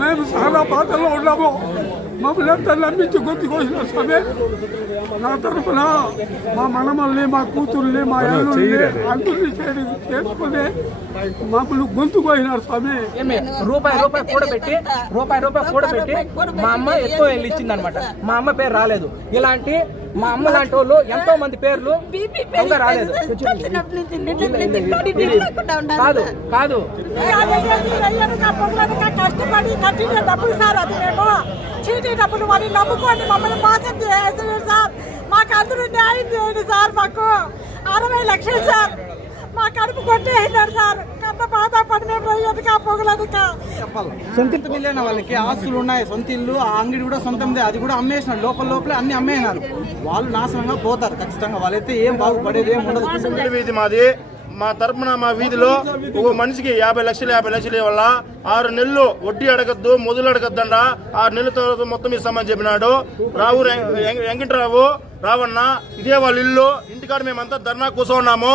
మేము చాలా బాధల్లో ఉన్నాము. మమ్మల్ని ఎంత నమ్మించి గొంతుకోసిన స్వామి, నా తరఫున మా మనమల్ని, మా కూతుర్ని, మా అల్లుల్ని అందరినీ చేసుకుని మమ్మల్ని గొంతుకోయినారు స్వామి. రూపాయి కూడబెట్టి మా అమ్మ ఎక్కువ వెళ్ళి ఇచ్చింది అనమాట. మా అమ్మ పేరు రాలేదు. ఇలాంటి మా అమ్మ లాంటి వాళ్ళు ఎంతో మంది పేర్లు రాలేదు. కాదు కాదు కష్టపడి కట్టిన డబ్బులు సార్, అది మేము చీటీ డబ్బులు వాళ్ళు నమ్ముకోండి మమ్మల్ని మోసం చేస్తున్నారు సార్. మాకు అందరూ న్యాయం చేయండి సార్. మాకు 60 లక్షలు సార్, మా కడుపు కొట్టేసినారు సార్. అంత బాధపడి మేము ఎందుకు ఆ పొగలదు. సొంత ఇల్లు లేని వాళ్ళకి ఆస్తులు ఉన్నాయి, సొంత ఇల్లు, ఆ అంగడి కూడా సొంతందే, అది కూడా అమ్మేసినారు. లోపలే అన్ని అమ్మేసినారు. వాళ్ళు నాశనంగా పోతారు ఖచ్చితంగా. వాళ్ళైతే ఏం బాగుపడేది ఏం ఉండదు. వీధి మాది. మా తరపున మా వీధిలో ఒక మనిషికి 50 లక్షలు ఇవ్వాల. 6 నెలలు వడ్డీ అడగద్దు, మొదలు అడగద్దండ. 6 నెలల తర్వాత మొత్తం ఇస్తామని చెప్పినాడు. వెంకటరావు రావన్న, ఇదే వాళ్ళ ఇల్లు. ఇంటికాడ మేమంతా ధర్నా కూర్చోన్నాము.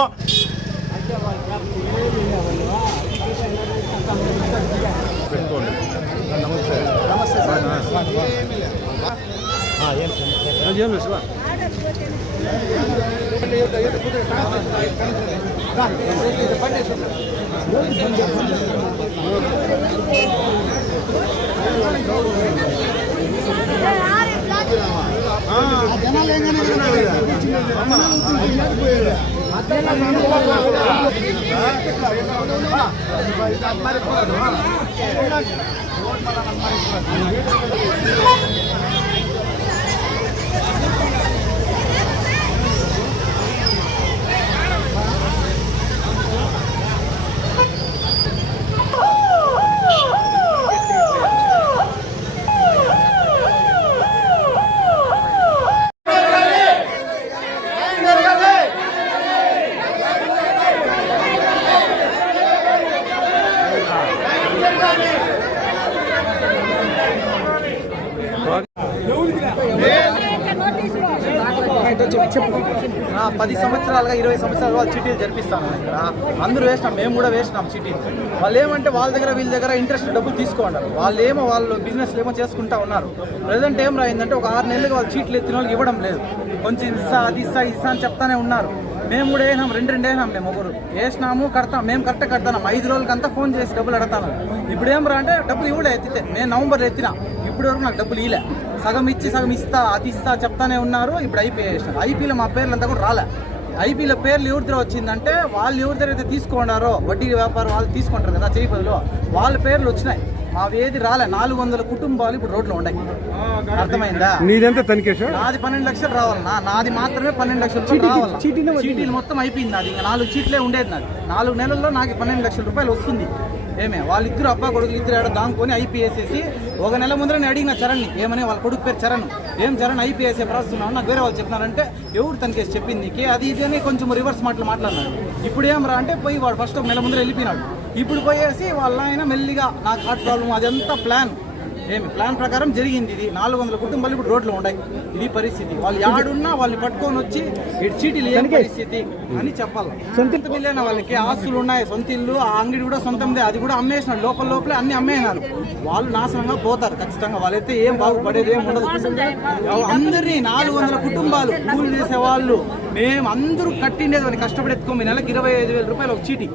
నా 10 సంవత్సరాలుగా 20 సంవత్సరాలు వాళ్ళు చీటీలు జరిపిస్తాను ఇక్కడ. అందరూ వేసినాం, మేము కూడా వేసినాం చీటీలు. వాళ్ళు ఏమంటే వాళ్ళ దగ్గర వీళ్ళ దగ్గర ఇంట్రెస్ట్ డబ్బులు తీసుకోండారు. వాళ్ళు బిజినెస్లు ఏమో చేసుకుంటా ఉన్నారు. ప్రజెంట్ ఏం రాయిందంటే ఒక 6 నెలలుగా వాళ్ళు చీట్లు ఎత్తిన వాళ్ళకి ఇవ్వడం లేదు. కొంచెం ఇస్తా అది ఇస్తా అని చెప్తానే ఉన్నారు. మేము కూడా వేసినాం, 2 వేసినాం. మేము ఒకరు వేసినాము, కడతాం. మేము కరెక్ట్ కడతాం. 5 రోజులకంతా ఫోన్ చేసి డబ్బులు అడతాను. ఇప్పుడు ఏం రా అంటే డబ్బులు ఇవ్వలే. ఎత్తితే నేను నవంబర్లో ఎత్తినా, ఇప్పటి వరకు నాకు డబ్బులు ఇలే. సగం ఇచ్చి సగం ఇస్తా అది ఇస్తా చెప్తానే ఉన్నారు. ఇప్పుడు ఐపీ వేసినారు. ఐపీలో మా పేర్లు అంతా కూడా రాలే. ఐపీలో పేర్లు ఎవరి దగ్గర వచ్చిందంటే వాళ్ళు ఎవరి దగ్గర అయితే తీసుకున్నారో వడ్డీ వ్యాపారం వాళ్ళు తీసుకుంటారు కదా చేయి బదులు, వాళ్ళ పేర్లు వచ్చినాయి. మావి ఏది రాలే. 400 కుటుంబాలు ఇప్పుడు రోడ్లు ఉన్నాయి. అర్థమైందా? నీదంతా తనిఖీ సార్. నాది 12 లక్షలు రావాలన్నా. నాది మాత్రమే 12 లక్షలు రావాలి. చీటీలు మొత్తం అయిపోయింది. నాది ఇంకా 4 చీట్లే ఉండేది. నాది 4 నెలల్లో నాకు 12 లక్షల రూపాయలు వస్తుంది. ఏమే వాళ్ళిద్దరు అబ్బా కొడుకులు ఇద్దరు ఏడో దాంకొని ఐపీఎస్సేసి ఒక నెల ముందర నేను అడిగిన చరణ్ని ఏమని, వాళ్ళ కొడుకు పేరు చరణ్. ఏం చరణ్ ఐపీఎస్ఏ రాస్తున్నాను నాకు వేరే వాళ్ళు చెప్పినారంటే ఎవరు తనకేసి చెప్పింది నీకే అది ఇది అని కొంచెం రివర్స్ మాట్లాడినాడు. ఇప్పుడు ఏం రా అంటే పోయి వాడు ఫస్ట్ ఒక నెల ముందర వెళ్ళిపోయినాడు. ఇప్పుడు పోయేసి వాళ్ళ ఆయన మెల్లిగా నాకు హార్ట్ ప్రాబ్లం అదంతా ప్లాన్ ప్రకారం జరిగింది. ఇది 400 కుటుంబాలు ఇప్పుడు రోడ్లు ఉన్నాయి. ఇది పరిస్థితి. వాళ్ళు యాడున్నా వాళ్ళని పట్టుకొని వచ్చి ఇటు చీటీలు ఏం పరిస్థితి అని చెప్పాలి. సొంత ఇల్లు లేని వాళ్ళకి ఆస్తులు ఉన్నాయి, సొంత ఇల్లు, ఆ అంగడి కూడా సొంతందే, అది కూడా అమ్మేసినాడు. లోపలే అన్ని అమ్మేసినారు. వాళ్ళు నాశనంగా పోతారు ఖచ్చితంగా. వాళ్ళైతే ఏం బాగుపడేది ఏం ఉండదు. అందరినీ 400 కుటుంబాలు కూలి చేసేవాళ్ళు మేము అందరూ కట్టిండేది. కష్టపడి ఎత్తుకోమి నెలకి 25,000 రూపాయలు ఒక చీటీ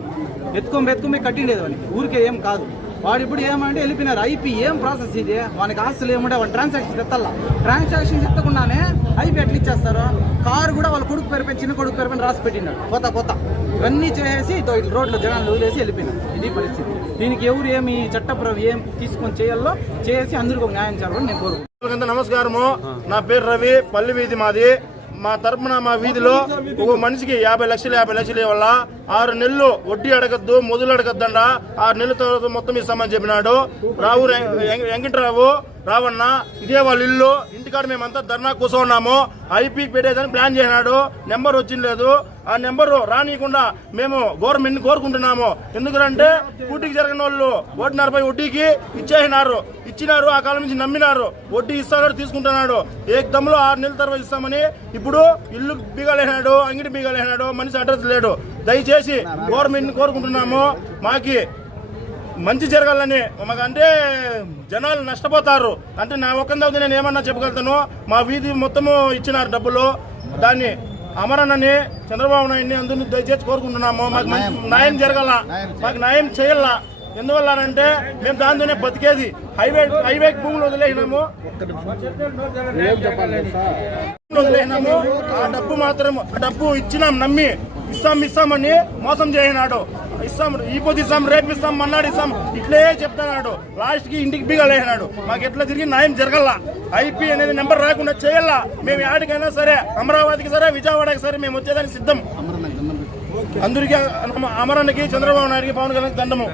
ఎత్తుకోమి కట్టిండేది. ఊరికే ఏం కాదు. వాడు ఇప్పుడు ఏమంటే వెళ్ళిపోయినారు. ఐపీ ఏం ప్రాసెస్ ఇది? వానికి ఆస్తులు ఏముంటే వాడు ట్రాన్సాక్షన్ ఎత్తాలా. ట్రాన్సాక్షన్ ఎత్తకుండానే ఐపీ ఎట్లా ఇచ్చేస్తారు? కారు కూడా వాళ్ళ కొడుకు పేరు చిన్న కొడుకు పేరు పైన రాసి పెట్టినాడు. పోతా ఇవన్నీ చేసి రోడ్లో జనాలు వదిలేసి వెళ్ళిపోయినారు. ఇది పరిస్థితి. దీనికి ఎవరు ఏమి చట్టప్రభు ఏం తీసుకొని చేయాలో చేసి అందరికీ ఒక న్యాయం చేయాలని నేను కోరుకుంటున్నాను. నమస్కారము. నా పేరు రవి. పల్లి వీధి మాది. మా తరపున మా వీధిలో ఒక మనిషికి 50 లక్షలు ఇవ్వాల. 6 నెలలు వడ్డీ అడగద్దు, మొదలు అడగద్దండ. 6 నెలల తర్వాత మొత్తం ఇస్తామని చెప్పినాడు. వెంకటరావు రావన్న, ఇదే వాళ్ళ ఇల్లు. ఇంటికాడ మేమంతా ధర్నా కూర్చోన్నాము. ఐపీకి పెట్టేదని ప్లాన్ చేసినాడు. నెంబర్ వచ్చింది. ఆ నెంబరు రానియకుండా మేము గవర్నమెంట్ కోరుకుంటున్నాము. ఎందుకంటే కూటికి జరిగిన వాళ్ళు 1.40 వడ్డీకి ఇచ్చినారు. ఆ కాలం నుంచి నమ్మినారు. వడ్డీ ఇస్తాడు, తీసుకుంటున్నాడు. ఏకదమ్ములో 6 నెలల తర్వాత ఇస్తామని ఇప్పుడు ఇల్లు బీగాలేనాడు, అంగడి బీగాలేనాడు. మనిషి అడ్రస్ లేడు. దయచేసి గవర్నమెంట్ కోరుకుంటున్నాము. మంచి జరగాలని మాకంటే జనాలు నష్టపోతారు అంటే నా ఒక్కందవుతుంది నేను ఏమన్నా చెప్పగలుగుతాను. మా వీధి మొత్తము ఇచ్చినారు డబ్బులు, దాన్ని అమరన్నని చంద్రబాబు నాయుడిని అందరినీ దయచేసి కోరుకుంటున్నాము. మాకు న్యాయం జరగాల, మాకు న్యాయం చేయాల. ఎందువల్ల అంటే మేము దాంతోనే బతికేది. హైవే భూములు వదిలేసినాము, ఆ డబ్బు మాత్రం డబ్బు ఇచ్చినాం నమ్మి ఇస్తామని మోసం చేసినాడు. ఇస్తాం ఈ పొద్దు ఇస్తాం, రేపు ఇస్తాం, మన్నాడు ఇస్తాం, ఇట్లే చెప్తున్నాడు. లాస్ట్ కి ఇంటికి బిగలేసినాడు. మాకు ఎట్లా తిరిగి న్యాయం జరగల్లా. ఐపీ అనేది నెంబర్ రాకుండా చేయాలా. మేము ఆడికైనా సరే, అమరావతికి సరే, విజయవాడకి సరే మేము వచ్చేదానికి సిద్ధం. అందరికీ అమరానికి, చంద్రబాబు నాయుడికి, పవన్ కళ్యాణ్ దండము.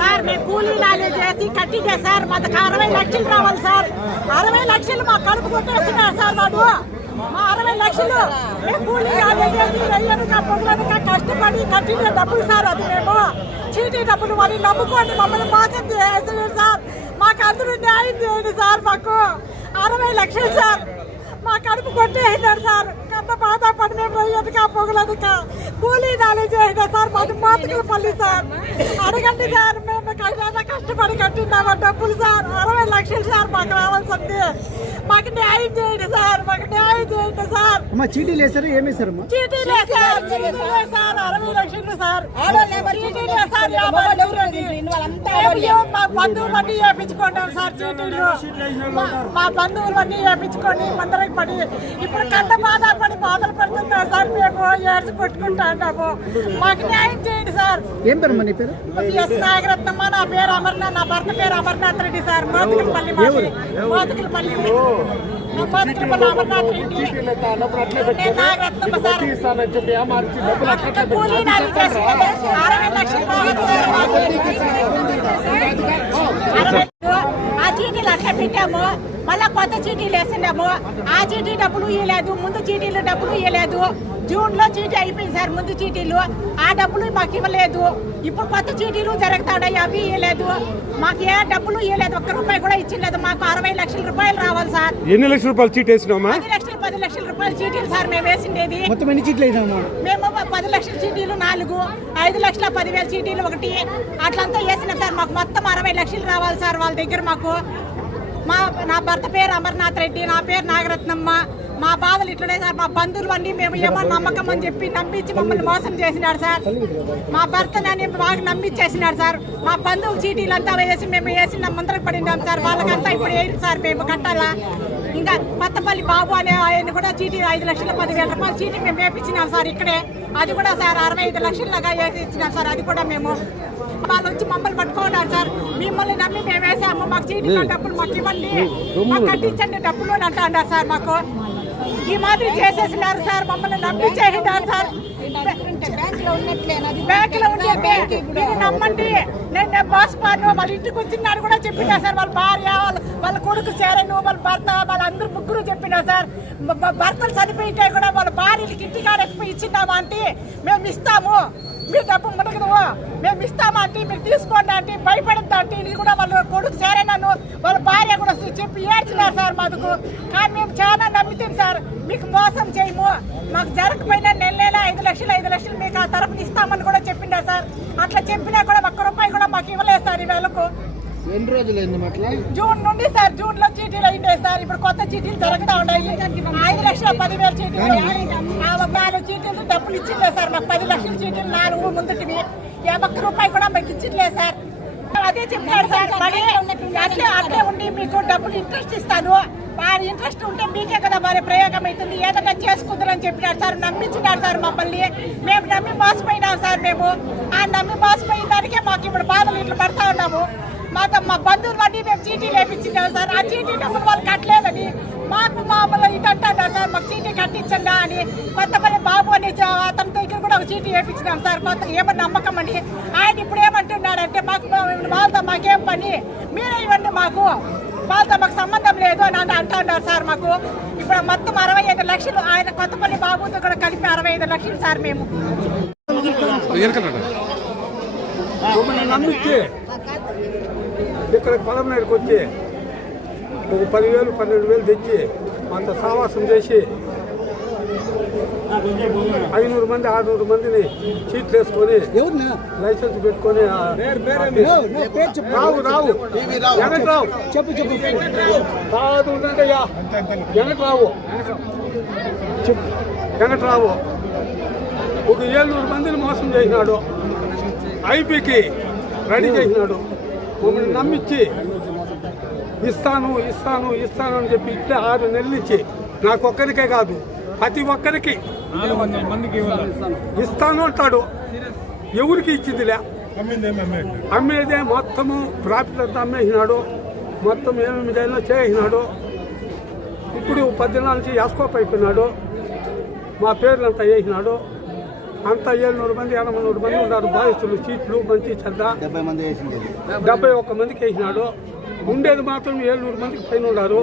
సార్ మేము కూలీలాలు చేసి కట్టిందే సార్, మాకు 60 లక్షలు రావాలి సార్. 60 లక్షలు మా కడుపు కొట్టేస్తున్నారు సార్. వాడు మా 60 లక్షలు మేము కూలీలాలు చేసి పొగలనక కష్టపడి కట్టిన డబ్బులు సార్. అది మేము చీటీ డబ్బులు మరి నమ్ముకోండి, మమ్మల్ని మోసం చేస్తున్నారు సార్. మాకు అందరూ న్యాయం చేయండి సార్. మాకు 60 లక్షలు సార్ మా కడుపు కొట్టేసినారు సార్. అంత బాధపడి మేము ఎదుక పొగలనక కూలీనాలు చేసినా సార్. మాకు మాతకుల పల్లి సార్. అడగండి సార్, మేము కష్టపడి కట్టినామా డబ్బులు సార్. 60 లక్షలు సార్ మాకు రావాల్సింది. మాకు న్యాయం చేయండి సార్, మాకు న్యాయం చేయండి సార్. చీటీలు వేసారు, ఏమి వేసారు? చీటీలు వేసారు, చీటీలు వేసారు. 60 లక్షలు సార్. చీటీలు వేసారు. మా బంధువులన్నీ వేయించుకుంటాం సార్ చీటీలు. మా బంధువులన్నీ వేయించుకొని అందరికి పడి ఇప్పుడు కంట బాధపడి బాధలు పడుతున్నాం సార్. మేము ఏడ్చి కొట్టుకుంటాము. మాకు న్యాయం చేయండి సార్. ఏం పేరు నీ పేరు? ఎస్ నాగరత్నమ్మ. నా పేరు అమర్నాథ్, నా భర్త పేరు అమర్నాథ్ రెడ్డి సార్. మోతుకులపల్లి, మోతుకులపల్లి, అమర్నాథ్ రెడ్డి. నేను నాగరత్నమ్మ సార్. కూలీనాలు చేసి 60 లక్షలు ఆ చీటీలు అట్లా పెట్టాము. మళ్ళా కొత్త చీటీలు వేస్తున్నాము. ఆ చీటీ డబ్బులు ఇవ్వలేదు, ముందు చీటీలు డబ్బులు ఇవ్వలేదు. జూన్ లో చీటీ అయిపోయింది సార్ ముందు చీటీలు. ఆ డబ్బులు మాకు ఇవ్వలేదు. ఇప్పుడు కొత్త చీటీలు జరుగుతాయి, అవి ఇవ్వలేదు. మాకు ఏ డబ్బులు ఇవ్వలేదు, ₹1 కూడా ఇచ్చలేదు. మాకు 60 లక్షల రూపాయలు రావాలి సార్. ఎన్ని లక్షల రూపాయలు చీటీ వేసినామా? 10 లక్షల రూపాయల చీటీలు సార్ మేము వేసిండేది. మొత్తం ఎన్ని చీట్లు వేసినామా? మేము 10 లక్షల చీటీలు 4, 5,10,000 చీటీలు 1 అట్లంతా వేసినాం సార్. మాకు మొత్తం 60 లక్షలు రావాలి సార్ వాళ్ళ దగ్గర. మాకు నా భర్త పేరు అమర్నాథ్ రెడ్డి, నా పేరు నాగరత్నమ్మ. మా బాధలు ఇట్లనే సార్. మా బంధువులు అన్ని మేము ఏమో నమ్మకం అని చెప్పి నమ్మించి మమ్మల్ని మోసం చేసినాడు సార్. మా భర్తని బాగా నమ్మించేసినాడు సార్. మా బంధువులు చీటీలంతా వేసి మేము వేసిన ముందరకు పడినాం సార్. వాళ్ళకంతా ఇప్పుడు వేయండి సార్, మేము కట్టాలా. ఇంకా కొత్తపల్లి బాబు అనే ఆయన కూడా చీటీ 5,10,000 రూపాయలు చీటీ మేము వేపించినాం సార్ ఇక్కడే. అది కూడా సార్ 65 లక్షలుగా వేసి ఇచ్చినాం సార్. అది కూడా మేము వాళ్ళు వచ్చి మమ్మల్ని పట్టుకున్నారు సార్. మిమ్మల్ని నమ్మి మేము వేసాము, మాకు చీటీ డబ్బులు మాకు ఇవ్వండి, మాకు కట్టించండి డబ్బులు అని అంటున్నారు సార్. మాకు ఈ మాదిరి చేసేసినారు సార్. మమ్మల్ని నమ్మి చేసినారు సార్. బ్యాంకులో ఉండే మీరు నమ్మండి, నేను బాస్పాను వాళ్ళ ఇంటికి వచ్చినారు కూడా చెప్పినా సార్. వాళ్ళ భార్య, వాళ్ళ కొడుకు చేరను, వాళ్ళ భర్త, వాళ్ళందరూ ముగ్గురు చెప్పినా సార్. భర్తలు చనిపోయింటే కూడా వాళ్ళ భార్యలకి ఇంటికాడ ఇచ్చినామా అంటే మేము ఇస్తాము, మీరు డబ్బు మునగదు, మేము ఇస్తామా అంటే మీరు తీసుకోండి అంటే భయపడద్దా అంటే ఇది కూడా వాళ్ళ కొడుకు చేరనను వాళ్ళ భార్య కూడా చెప్పి ఏడ్చినారు సార్ మాకు. కానీ మేము చాలా నమ్మితే సార్ మీకు మోసం చేయము, మాకు జరగకపోయినా నెల 5 లక్షలు మీకు ఆ తరపున ఇస్తామని కూడా చెప్పిండా సార్. అట్లా చెప్పినా కూడా ₹1 కూడా మాకు ఇవ్వలేదు సార్. ఈ వేళకు ఎన్ని రోజులు అయింది? జూన్ నుండి సార్. జూన్ లో చీటీలు అయిండే సార్. ఇప్పుడు కొత్త చీటీలు జరుగుతూ ఉన్నాయి. 5,10,000 చీటీలు, 4 చీటీలు డబ్బులు ఇచ్చిండే సార్. మాకు 10 లక్షల చీటీలు 4 ముందుటివి. ₹1 కూడా మాకు ఇచ్చిండే సార్. అదే చెప్పాడు సార్. మరి అట్లే ఉండి మీకు డబ్బులు ఇంట్రెస్ట్ ఇస్తాను, వారి ఇంట్రెస్ట్ ఉంటే మీకే కదా వారి ప్రయోగం అవుతుంది, ఏదైనా చేసుకుంటారని చెప్పినాడు సార్. నమ్మించినాడు సార్ మమ్మల్ని. మేము నమ్మి మోసపోయినాం సార్. మేము ఆ నమ్మి మోసపోయిన దానికే మాకు ఇప్పుడు బాధలు ఇట్లా పడతా ఉన్నాము. మా బంధువులు అన్నీ మేము చీటీ వేపించినాం సార్. ఆ చీటీ డబ్బులు వాళ్ళు కట్టలేదని మాకు మామూలు ఇది అంటున్నారు సార్. మాకు చీటీ కట్టించండి అని కొత్తపల్లి బాబు అని అతని దగ్గర కూడా ఒక చీటీ వేపించినాం సార్. కొత్త ఏమన్నా నమ్మకం అని ఆయన ఇప్పుడు ఏమంటున్నాడంటే మాకు వాళ్ళతో మాకేం పని, మీరే ఇవ్వండి, మాకు వాళ్ళతో మాకు సంబంధం లేదు అని అంటున్నారు సార్. మాకు ఇప్పుడు మొత్తం 65 లక్షలు ఆయన కొత్తపల్లి బాబుతో కూడా కలిపి 65 లక్షలు సార్. మేము నమ్మించి ఇక్కడ పలమనేరుకు వచ్చి ఒక 10,000 12,000 తెచ్చి అంత సావాసం చేసి 500 మంది 600 మందిని చీట్లు వేసుకొని లైసెన్స్ పెట్టుకొని రావు వెంకట్రావు కాదు ఉండండియ్యా వెంకట్రావు ఒక 700 మందిని మోసం చేసినాడు. ఐపీకి రెడీ చేసినాడు. మమ్మల్ని నమ్మించి ఇస్తాను అని చెప్పి ఇట్లా 6 నెలలు ఇచ్చి నాకొక్కరికే కాదు ప్రతి ఒక్కరికి ఇస్తాను అంటాడు. ఎవరికి ఇచ్చిందిలే, అమ్మేదే మొత్తము ప్రాఫిట్ అంతా అమ్మేసినాడు. మొత్తం ఏమేమి చేసినాడు. ఇప్పుడు 10 దినాల నుంచి ఎస్కోప్ అయిపోయినాడు. మా పేర్లంతా వేసినాడు. అంతా 700 మంది 800 మంది ఉన్నారు బాధితులు. సీట్లు మంచి చెడ్డ 71 మందికి వేసినాడు. ఉండేది మాత్రం 700 మందికి పైన ఉన్నారు.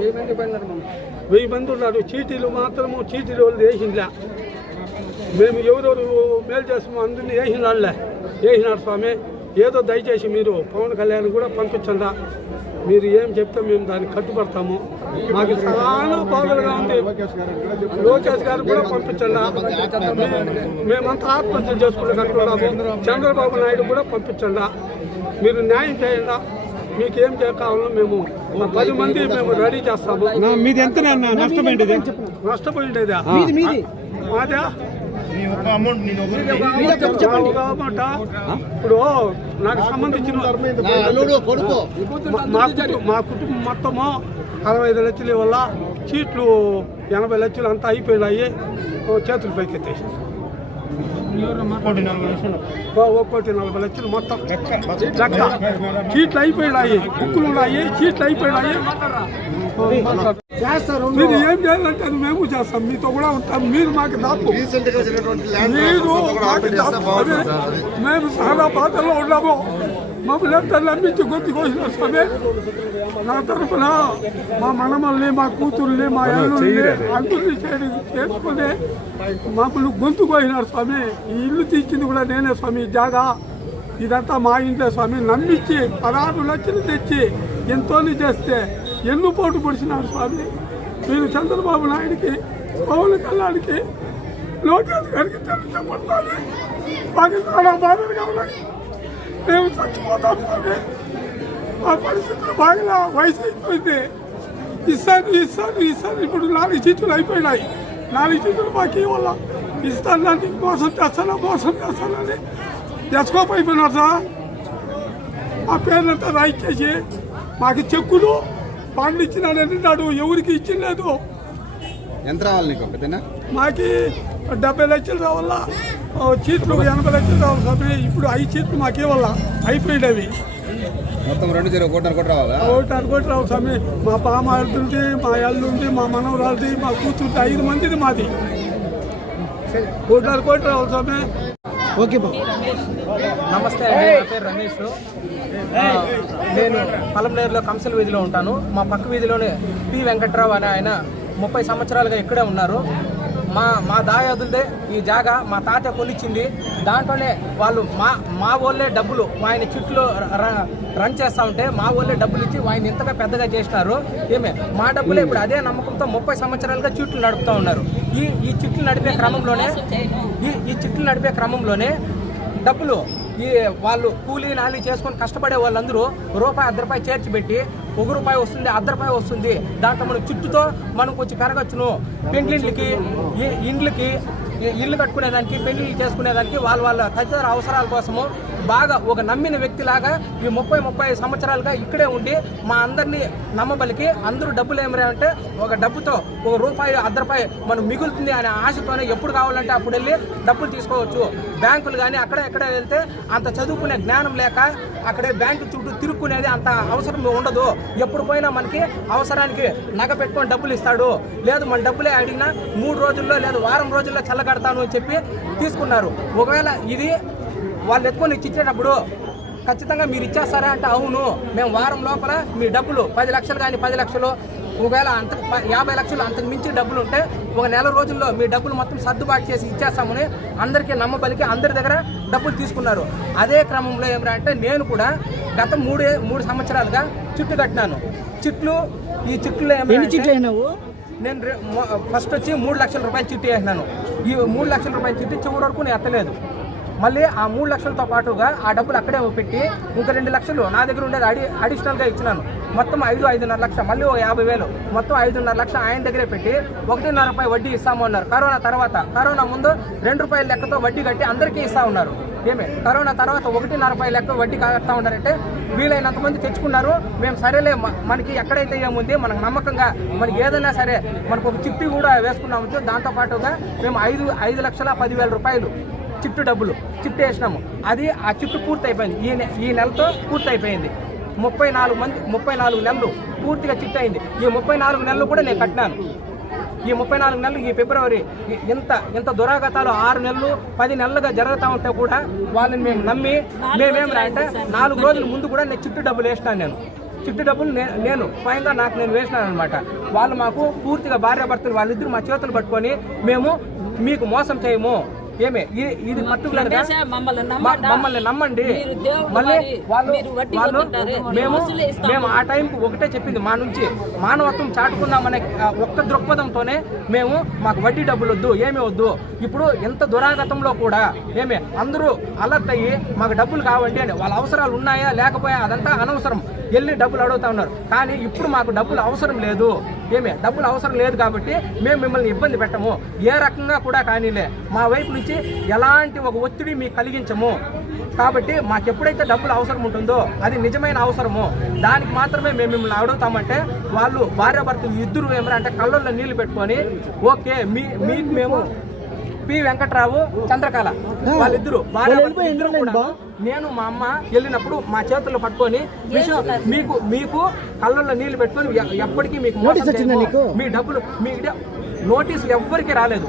1000 మంది ఉన్నారు. చీటీలు మాత్రము చీటీలు వాళ్ళు వేసిందిలే. మేము ఎవరెవరు మేలు చేస్తామో అందరినీ వేసినాడు స్వామి. ఏదో దయచేసి మీరు పవన్ కళ్యాణ్ కూడా పంపించండి. మీరు ఏం చెప్తే మేము దాన్ని కట్టుబడతాము. మాకు చాలా బాధలుగా ఉంది. లోకేష్ గారు కూడా పంపించండి. మేమంతా ఆత్మహత్య చేసుకుంటే కట్టుకున్నాము. చంద్రబాబు నాయుడు కూడా పంపించండి. మీరు న్యాయం చేయండి. మీకు ఏం కావాలో మేము 10 మంది మేము రెడీ చేస్తాము. మీది ఎంత నష్టపోయింది? నష్టపోయిండేదా మాదా ఇప్పుడు నాకు సంబంధించిన మా కుటుంబం మొత్తము 65 లక్షల వల్ల చీట్లు 80 లక్షలు అంతా అయిపోయినాయి. చేతులు పైకెత్తేసి 1,40 లక్షలు మొత్తం లెక్క. చీట్లు అయిపోయినాయి. బుక్కులు ఉన్నాయి. చీట్లు అయిపోయినాయి. మీరు ఏం చేయాలంటే అది మేము చేస్తాం. మీతో కూడా ఉంటాం. మీరు మాకు దాపు మేము చాలా బాధల్లో ఉన్నాము. మమ్మల్ని ఎంత నమ్మించి గొంతుకోసిన స్వామి. నా తరఫున మా మనమల్ని మా కూతుర్ని మా అల్లుల్ని అందరినీ చేసుకుని మమ్మల్ని గొంతుకోయినారు స్వామి. ఈ ఇల్లు తీర్చింది కూడా నేనే స్వామి. జాగా ఇదంతా మా ఇంట్లో స్వామి. నమ్మించి 16 లక్షలు తెచ్చి ఎంతో చేస్తే ఎన్ను పోటు పొడిచినారు స్వామి. మీరు చంద్రబాబు నాయుడికి పవన్ కళ్యాణ్కి లోకేష్ గారికి చెప్పండి. మాకు చాలా బాధలుగా ఉన్నాయి. మేము చచ్చిపోతాం స్వామి. మా పరిస్థితులు బాగా వయసు అయిపోయింది. ఇస్తాను. ఇప్పుడు 4 సీట్లు అయిపోయినాయి. 4 సీట్లు మాకు ఇవ్వాల. ఇస్తాను మోసం చేస్తానని ఎస్కోప్ అయిపోయినారు సార్. ఆ పేర్లంతా రాయిచ్చేసి మాకు చెక్కులు బాండ్లు ఇచ్చినాడు. ఎవరికి ఇచ్చిలేదు. ఎంత రావాలి నీకు? మాకి 70 లక్షలు రావాలా. చీట్లు 80 లక్షలు రావాలి స్వామి. ఇప్పుడు 5 సీట్లు మాకేవాళ్ళ అయిపోయినవి. మొత్తం 2 కోట్ల రావాలా? 1,5 కోట్లు రావు స్వామి. మా పామాడుతుంది, మా అల్లుంది, మా మనవరాలది, మా కూతురుది 5 మందిది మాది. 1,5 కోట్లు రావాలి స్వామి. ఓకే బాబు. నమస్తే అండి. నా పేరు రమేష్. నేను పలమనేరులో కంసల వీధిలో ఉంటాను. మా పక్క వీధిలోనే పి వెంకట్రావు అని ఆయన 30 సంవత్సరాలుగా ఇక్కడే ఉన్నారు. మా దాయాదులదే ఈ జాగా. మా తాత కొనిచ్చింది. దాంట్లోనే వాళ్ళు మా వాళ్ళే డబ్బులు ఆయన చుట్టూ రన్ చేస్తూ ఉంటే మా వాళ్ళే డబ్బులు ఇచ్చి ఆయన ఇంతగా పెద్దగా చేసినారు. మా డబ్బులే ఇప్పుడు అదే నమ్మకంతో 30 సంవత్సరాలుగా చిట్లు నడుపుతూ ఉన్నారు. ఈ చిట్లు నడిపే క్రమంలోనే డబ్బులు వాళ్ళు కూలీ నాలి చేసుకొని కష్టపడే వాళ్ళందరూ రూపాయి 1 రూపాయి చేర్చి పెట్టి 1 రూపాయి వస్తుంది 1 రూపాయి వస్తుంది. దాంట్లో మనం చుట్టుతో మనం కొంచెం పెరగచ్చును. పెండ్లిండ్లకి ఇండ్లకి ఇల్లు కట్టుకునేదానికి పెళ్లిళ్ళు చేసుకునేదానికి వాళ్ళ తదితర అవసరాల కోసము బాగా ఒక నమ్మిన వ్యక్తిలాగా ఈ 30 సంవత్సరాలుగా ఇక్కడే ఉండి మా అందరినీ నమ్మబలికి అందరూ డబ్బులు ఏమరంటే ఒక డబ్బుతో 1 రూపాయి 1 రూపాయి మనం మిగులుతుంది అనే ఆశతోనే ఎప్పుడు కావాలంటే అప్పుడు వెళ్ళి డబ్బులు తీసుకోవచ్చు. బ్యాంకులు కానీ అక్కడ ఎక్కడ వెళ్తే అంత చదువుకునే జ్ఞానం లేక అక్కడే బ్యాంకు చుట్టూ తిరుక్కునేది అంత అవసరం ఉండదు. ఎప్పుడు పోయినా మనకి అవసరానికి నగ పెట్టుకొని డబ్బులు ఇస్తాడు. లేదు మన డబ్బులే అడిగినా 3 రోజుల్లో లేదు వారం రోజుల్లో చల్లగడతాను అని చెప్పి తీసుకున్నారు. ఒకవేళ ఇది వాళ్ళు ఎత్తుకొని ఇచ్చేటప్పుడు ఖచ్చితంగా మీరు ఇచ్చేస్తారా అంటే అవును, మేము వారం లోపల మీ డబ్బులు 10 లక్షలు కానీ 10 లక్షలు ఒకవేళ అంత 50 లక్షలు అంతకు మించి డబ్బులు ఉంటే ఒక నెల రోజుల్లో మీ డబ్బులు మొత్తం సర్దుబాటు చేసి ఇచ్చేస్తామని అందరికీ నమ్మబలికి అందరి దగ్గర డబ్బులు తీసుకున్నారు. అదే క్రమంలో ఏమిటంటే నేను కూడా గత 3 సంవత్సరాలుగా చిట్టు కట్టినాను. ఈ చిట్లు నేను ఫస్ట్ వచ్చి 3 లక్షల రూపాయలు చిట్టి వేసినాను. ఈ 3 లక్షల రూపాయల చిట్టి చివరి వరకు నేను ఎత్తలేదు. మళ్ళీ ఆ 3 లక్షలతో పాటుగా ఆ డబ్బులు అక్కడే పెట్టి ఇంకా 2 లక్షలు నా దగ్గర ఉండేది అడిషనల్గా ఇచ్చినాను. మొత్తం 5.5 లక్షలు, మళ్ళీ 50,000, మొత్తం 5.5 లక్షలు ఆయన దగ్గరే పెట్టి 1.5 రూపాయి వడ్డీ ఇస్తాము అన్నారు. కరోనా తర్వాత, కరోనా ముందు 2 రూపాయల లెక్కతో వడ్డీ కట్టి అందరికీ ఇస్తా ఉన్నారు. కరోనా తర్వాత 1.5 రూపాయల లెక్క వడ్డీ కడతా ఉన్నారంటే వీలైనంత మంది తెచ్చుకున్నారు. మేము సరేలే, మనకి ఎక్కడైతే ఏముంది మనకు నమ్మకంగా మనకి ఏదైనా సరే మనకు ఒక చిట్టి కూడా వేసుకున్నాము. దాంతోపాటుగా మేము 5,10,000 రూపాయలు చిట్టు వేసినాము. అది ఆ చిట్టు పూర్తి అయిపోయింది. ఈ నెలతో పూర్తి అయిపోయింది. 34 నెలలు పూర్తిగా చిట్టు అయింది. ఈ 34 నెలలు కూడా నేను కట్టినాను. ఈ 34 నెలలు, ఈ ఫిబ్రవరి ఇంత దురాగతాలు 6 నెలలు 10 నెలలుగా జరుగుతూ ఉంటే కూడా వాళ్ళని మేము నమ్మి మేమేమంటే 4 రోజుల ముందు కూడా నేను చిట్టు డబ్బులు వేసినాను. చిట్టు డబ్బులు నేను స్వయంగా నేను వేసినాను అనమాట. వాళ్ళు మాకు పూర్తిగా భార్యాభర్తలు వాళ్ళిద్దరు మా చేతులు పట్టుకొని మేము మీకు మోసం చేయము, ఇది పర్టికులర్ గా మమ్మల్ని నమ్మండి. మళ్ళీ వాళ్ళు మేము ఆ టైంకి ఒకటే చెప్పింది, మా నుంచి మానవత్వం చాటుకుందామనే ఒక్క దృక్పథంతోనే మేము మాకు వడ్డీ డబ్బులు వద్దు, ఏమీ వద్దు. ఇప్పుడు ఎంత దురాగతంలో కూడా అందరూ అలర్ట్ అయ్యి మాకు డబ్బులు కావండి అని, వాళ్ళ అవసరాలు ఉన్నాయా లేకపోయా అదంతా అనవసరం, వెళ్ళి డబ్బులు అడుగుతా ఉన్నారు. కానీ ఇప్పుడు మాకు డబ్బులు అవసరం లేదు, డబ్బులు అవసరం లేదు కాబట్టి మేము మిమ్మల్ని ఇబ్బంది పెట్టము, ఏ రకంగా కూడా కానీలే, మా వైపు నుంచి ఎలాంటి ఒక ఒత్తిడి మీకు కలిగించము. కాబట్టి మాకు ఎప్పుడైతే డబ్బులు అవసరం ఉంటుందో అది నిజమైన అవసరము, దానికి మాత్రమే మేము మిమ్మల్ని అడుగుతామంటే వాళ్ళు భార్యాభర్తలు ఇద్దరు అంటే కళ్ళల్లో నీళ్లు పెట్టుకొని ఓకే మీకు మేము పి వెంకట్రావు, చంద్రకళ వాళ్ళిద్దరు భార్యాభర్తలు కూడా నేను మా అమ్మ వెళ్ళినప్పుడు మా చేతుల్లో పట్టుకొని మీకు కళ్ళల్లో నీళ్లు పెట్టుకొని ఎప్పటికీ మీకు మీ డబ్బులు నోటీసులు ఎవ్వరికి రాలేదు.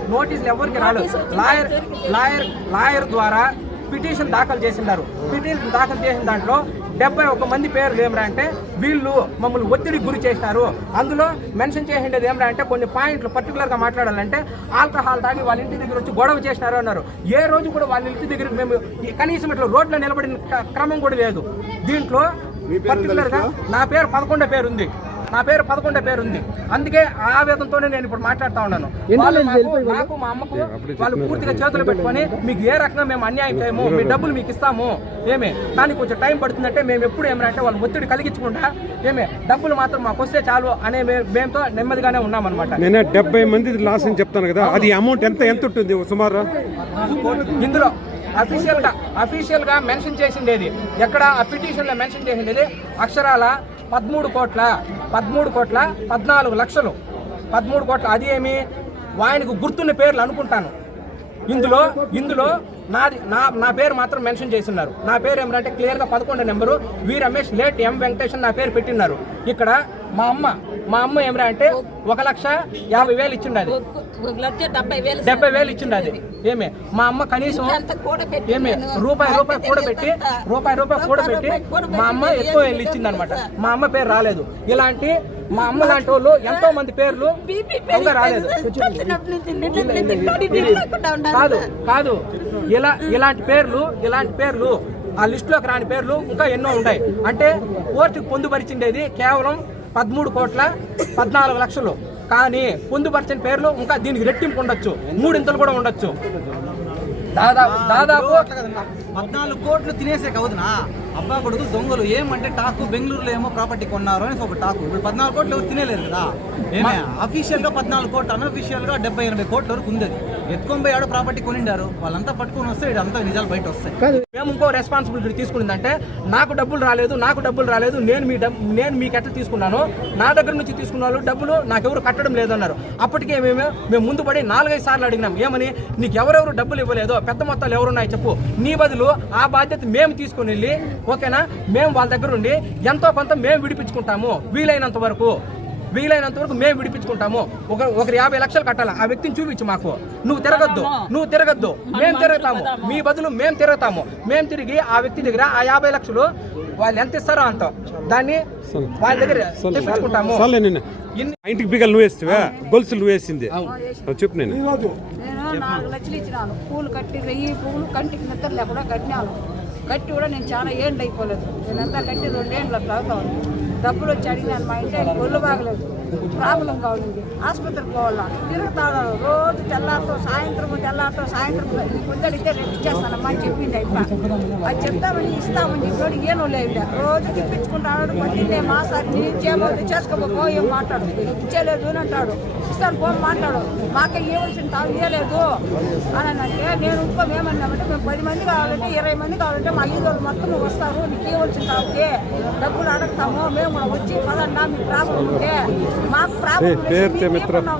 లాయర్ ద్వారా పిటిషన్ దాఖలు చేసినారు. పిటిషన్ దాఖలు చేసిన దాంట్లో 71 మంది పేర్లు ఏమిటంటే వీళ్ళు మమ్మల్ని ఒత్తిడికి గురి చేసినారు. అందులో మెన్షన్ చేసిండేది ఏమిటంటే కొన్ని పాయింట్లు పర్టికులర్గా మాట్లాడాలంటే ఆల్కహాల్ తాగి వాళ్ళ ఇంటి దగ్గర వచ్చి గొడవ చేసినారు అన్నారు. ఏ రోజు కూడా వాళ్ళ ఇంటి దగ్గర మేము కనీసం ఇట్లా రోడ్లో నిలబడిన క్రమం కూడా లేదు. దీంట్లో పర్టికులర్గా నా పేరు 11వ పేరు ఉంది. అందుకే ఆవేదనతోనే నేను ఇప్పుడు మాట్లాడుతా ఉన్నాను. నాకు మా అమ్మకు వాళ్ళు పూర్తిగా చేతులు పెట్టుకొని మీకు ఏ రకంగా మేము అన్యాయం చేయము, మీ డబ్బులు మీకు ఇస్తాము, కానీ కొంచెం టైం పడుతుందంటే మేము ఎప్పుడు ఏమంటే వాళ్ళు ఒత్తిడి కలిగించకుండా డబ్బులు మాత్రం మాకు వస్తే చాలు అనే మేమతో నెమ్మదిగానే ఉన్నామన్నమాట. నేను 70 మంది లాస్ అని చెప్తాను కదా, అది అమౌంట్ ఎంత ఉంటుంది సుమారు? ఇందులో అఫీషియల్ గా మెన్షన్ చేసిండేది ఎక్కడ ఆ పిటిషన్ లో మెన్షన్ చేసిండేది అక్షరాల 13 కోట్ల 14 లక్షలు 13 కోట్ల. అది ఏమి ఆయనకు గుర్తున్న పేర్లు అనుకుంటాను. ఇందులో నా పేరు మాత్రం మెన్షన్ చేస్తున్నారు. నా పేరు ఏమంటే క్లియర్గా 11 నెంబరు వి రమేష్ లేట్ ఎం వెంకటేషన్ నా పేరు పెట్టినారు. ఇక్కడ మా అమ్మ ఏమంటే 1,50,000 ఇచ్చిండది, 70,000 ఇచ్చిండది. మా అమ్మ కనీసం రూపాయి కూడబెట్టి మా అమ్మ ఎక్కువ వెళ్ళి ఇచ్చింది అనమాట. మా అమ్మ పేరు రాలేదు. ఇలాంటి మా అమ్మ లాంటి వాళ్ళు ఎంతో మంది పేర్లు రాలేదు. కాదు ఇలాంటి పేర్లు ఆ లిస్టులోకి రాని పేర్లు ఇంకా ఎన్నో ఉన్నాయి. అంటే కోర్టుకు పొందుపరిచిండేది కేవలం 13 కోట్ల 14 లక్షలు. కానీ పొందుపరిచిన పేర్లు ఇంకా దీనికి రెట్టింపు ఉండొచ్చు, 3 ఇంతలు కూడా ఉండొచ్చు. దాదాపు 14 కోట్లు తినేసే కవుదునా అబ్బా కొడుకు దొంగలు ఏమంటే టాకు బెంగళూరులో ఏమో ప్రాపర్టీ కొన్నారు అని ఒక టాకు. ఇప్పుడు 14 కోట్లు ఎవరు తినేలేరు కదా. అఫీషియల్ గా 14 కోట్లు, అన్అఫీషియల్ గా 70-80 కోట్ల వరకు ఉంది. ఎత్తుకొని పోయి ఆడ ప్రాపర్టీ కొనిండారు, వాళ్ళంతా పట్టుకొని వస్తే ఇదంతా నిజాలు బయట వస్తాయి. మేము ఇంకో రెస్పాన్సిబిలిటీ తీసుకునిందంటే నాకు డబ్బులు రాలేదు, నేను మీకు ఎట్లా తీసుకున్నాను, నా దగ్గర నుంచి తీసుకున్న వాళ్ళు డబ్బులు నాకెవరు కట్టడం లేదన్నారు. అప్పటికే మేము ముందు పడి 4-5 సార్లు అడిగినాం, ఏమని నీకు ఎవరెవరు డబ్బులు ఇవ్వలేదో పెద్ద మొత్తాలు ఎవరున్నాయి చెప్పు, నీ బదులు ఆ బాధ్యత మేము తీసుకుని వెళ్ళి ఓకేనా మేము వాళ్ళ దగ్గర ఉండి ఎంతో కొంత మేము విడిపించుకుంటాము వీలైనంత వరకు. వీలైనంత వరకు మేము విడిపించుకుంటాము. ఒకరు 50 లక్షలు కట్టాలి, ఆ వ్యక్తిని చూపించు మాకు. నువ్వు తిరగద్దు, మేము తిరుగుతాము, మీ బదులు మేము తిరుగుతాము. మేము తిరిగి ఆ వ్యక్తి దగ్గర ఆ 50 లక్షలు వాళ్ళు ఎంత ఇస్తారో అంత దాన్ని వాళ్ళ దగ్గర తెప్పించుకుంటాము. ఇంటికి బిగలు నువ్వు వేస్తావా, గొలుసులు నువ్వు వేసింది చెప్పు. నేను 4 లక్షలు ఇచ్చినాను, పూలు కట్టి 1000 పువ్వులు కంటికి నిద్ర లేకుండా కట్టినాను. కట్టి కూడా నేను చాలా ఏండ్లు అయిపోలేదు, నేనంతా కట్టి 2 ఏండ్లు అట్లా అవుతా ఉంది. డబ్బులు వచ్చి అడిగినాను, మా ఇంట్లో ఒళ్ళు బాగలేదు, ప్రాబ్లం కావాలండి, ఆసుపత్రికి పోవాలా, తిరుగుతాడు రోజు తెల్లారితో సాయంత్రం పొద్దుడితే రేపు ఇచ్చేస్తానమ్మా అని చెప్పింది అయిపో. అది చెప్తామని ఇస్తామని ఇప్పుడు ఏనో లేదు, రోజు తిప్పించుకుంటాడు. పొద్దున్నే మాసారి నీ ఇచ్చేమో చేసుకోబో ఏం మాట్లాడు, ఇచ్చేలేదు అని అంటాడు, ఇస్తాను పో మాట్లాడు, మాకే ఇవ్వాల్సిన తాను ఇవ్వలేదు అని అంటే నేను ఏమన్నామంటే మేము 10 మంది కావాలంటే 20 మంది కావాలంటే మా ఈరోజు మొత్తం వస్తారు, నీకు ఇవ్వాల్సిన తాగితే డబ్బులు అడుగుతాము, మేము కూడా వచ్చి పదన్నా మీకు ప్రాబ్లం ఉంటే మాకు ప్రాబ్లం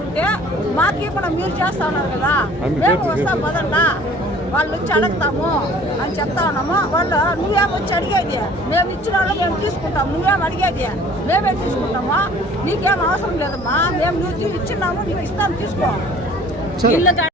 ఉంటే మాకు కూడా మీరు చేస్తా ఉన్నారు కదా, మేము వస్తాం పదన్నా వాళ్ళు వచ్చి అడుగుతాము అని చెప్తా ఉన్నాము. వాళ్ళు నువ్వేం వచ్చి అడిగేది, మేము ఇచ్చిన వాళ్ళు మేము తీసుకుంటాము, నువ్వేం అడిగేది మేమే తీసుకుంటాము, నీకేం అవసరం లేదమ్మా, మేము నువ్వు ఇచ్చినాము నీకు ఇస్తాము తీసుకో.